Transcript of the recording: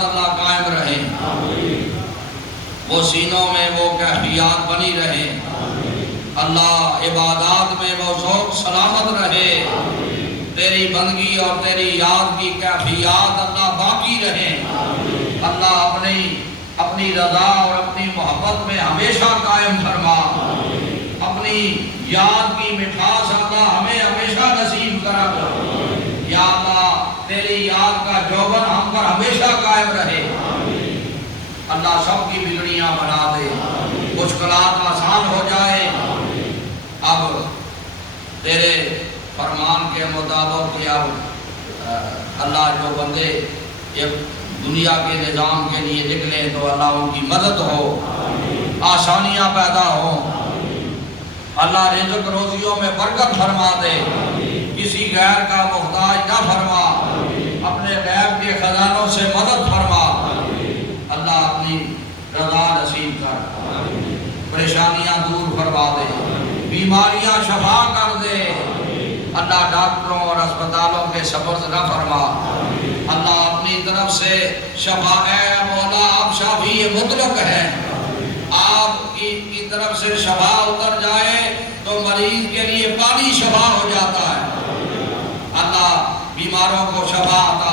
کیفیات اللہ قائم رہے، وہ سینوں میں وہ کیفیات بنی رہے، اللہ عبادات میں وہ ذوق سلامت رہے، تیری بندگی اور تیری یاد کی کیفیات اللہ باقی رہے، اللہ اپنی رضا اور اپنی محبت میں ہمیشہ قائم فرما، اپنی یاد کی مٹھاس اللہ ہمیں ہمیشہ نصیب کرا، یا اللہ تیری یاد کا جوبن ہم پر ہمیشہ قائم رہے، اللہ سب کی بگڑیاں بنا دے، مشکلات آسان ہو جائے، اب تیرے فرمان کے مطابق کہ اب اللہ جو بندے یہ دنیا کے نظام کے لیے نکلیں تو اللہ ان کی مدد ہو، آسانیاں پیدا ہوں، اللہ رزق روزیوں میں برکت فرما دے، کسی غیر کا محتاج نہ فرما، اپنے غیب کے خزانوں سے مدد فرما، اللہ اپنی رضا نصیب کر، پریشانیاں دور فرما دے، بیماریاں شفا کر دے، اللہ ڈاکٹروں اور اسپتالوں کے سبرد نہ فرما، اللہ اپنی طرف سے شفا، اے مولا آپ شافی مطلق ہیں، آپ کی طرف سے شفا اتر